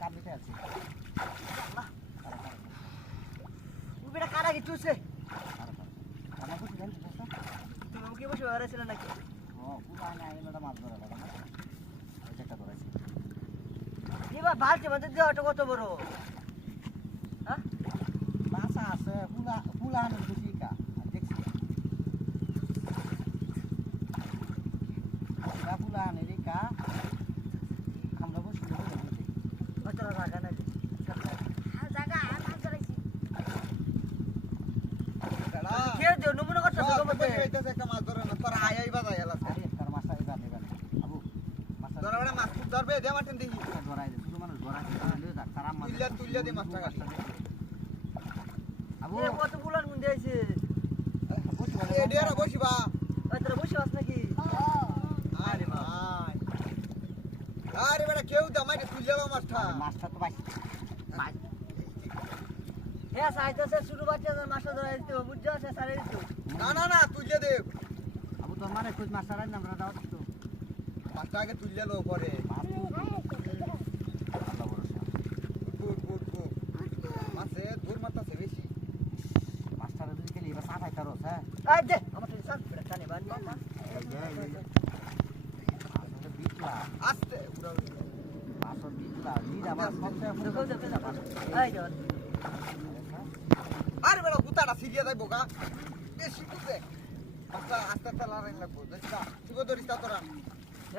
কামিতে আছে উবিটা কারা কি চুষে আমার কিছু জানতে চাস না তুমি কি বসে বেড়াইছিলে নাকি ও পুরা না এলোটা মাছ ধরা লাগা না ওই একটা ধরেছি এবার বালতি মধ্যে দেওয়াটা কত বড় হ্যাঁ মাছ আছে পুলা পুলা আনের বেশি কা দেখছি পুলা আনের কা আমরা বসে কত জায়গা নাই জায়গা মাছ ধরাইছি কে দিও নমুনা করতে হবে মতে এইটাতে একটা মাছ ধরে না তোর আয়াই বাজাই এলা আরে তার মাছটা এবার নেবেন আবু মাছটা ধরে বড় মাছ খুব ধরবে দে মাঠেন দেখি ধরাই দে শুধু মানুষ ধরাই দিলে যাক তার আম্মা তুইলা দে মাছটা কাটি আবু এ কত গুলার মধ্যে আইছে এ ডেরা বসিবা ওই তোরা বসে আছ নাকি আরে ভাই আরে বড় কেউ দামাই তুইলা মাছটা মাছটা তো বাইছে হে সাইতেছে শুরু বাচ্চাদের মাছ ধরাই দিতে বুঝছো সে সারে দিত না না না তুইলা দে আবু তোর মানে কই মাছ ছাড়াই না আমরা দাও তো মাছটা আগে তুইলা লো পরে গুড গুড গুড মাছে দূর মারতাছে বেশি মাছটা যদি খেলি এবার সাত হাইতারো হ্যাঁ এই দে আমার তো সাত বেটা টানে বান মামা আসলে বিটলা আস্তে উড়া আসলে বিটলা নিরা মাছ সবচেয়ে দেখো দেখো না এই যা আরে বড় গুতাটা সিরিয়া যাইবো গা বেশি কুতে মাছটা আস্তে আস্তে লড়াই লাগবো দেখছা তুই ধরিস তোরা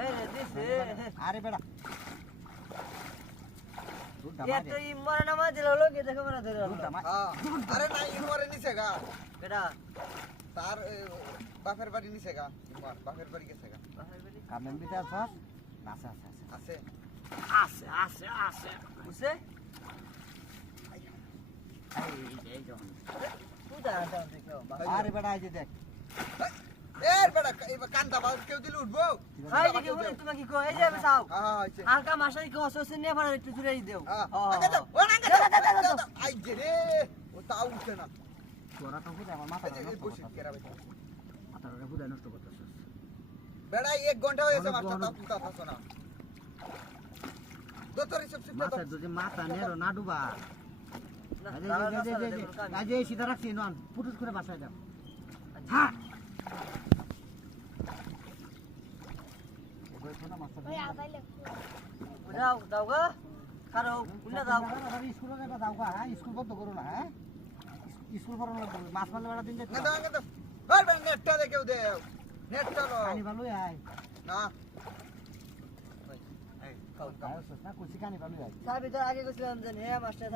এই রে দিছে আরে বেড়া এত ইমরা নামাজ দিল লোক দেখো মনে ধরে আরে না ইনওয়ারে নিছে গা কেডা তার বাপের বাড়ি নিছে গা ইনওয়ার বাপের বাড়ি গেছে গা কামেন বিতে আছস আছে আছে আছে আছে আছে বুঝছে এই যখন তুই দা দা দেখো আরে বেড়া এই যে দেখ এর বড় এবার কান্দা বাজ কেউ দিল উঠবো হাই দেখি বলে তুমি কি কই এই যে আমি চাও হ্যাঁ আইছে হালকা মাসাই কো সসে নিয়ে ফাড়া একটু জুড়ে দেও আগে দাও ও না আগে দাও আই যে রে ও তাও উঠছে না তোরা তো বুঝে আমার মাথা এই বসে কেরাবে মাথাটা বুঝে নষ্ট করতেছস বেড়া 1 ঘন্টা হয়েছে মাছটা তাও তুই তাছ না দতরি সব সিদ্ধ মাছের যদি মাথা নেরো না ডুবা আজ এই সিধা রাখছি নন পুটুস করে বাসায় যাও হ্যাঁ ওই কোনা মাছটা দাও দাও গো কারো উল্লা দাও স্কুলে যাবা দাও গা হ্যাঁ স্কুল বন্ধ করো না হ্যাঁ স্কুল করো না মাছ মারলে বেড়া দিন না দাও আগে দাও আর বেড়া নেটটা দে কেউ দে নেটটা লো কানি ভালো আয় না না কুচি কানি ভালো আয় তার ভিতর আগে গেছিলাম যে হে মাস্টার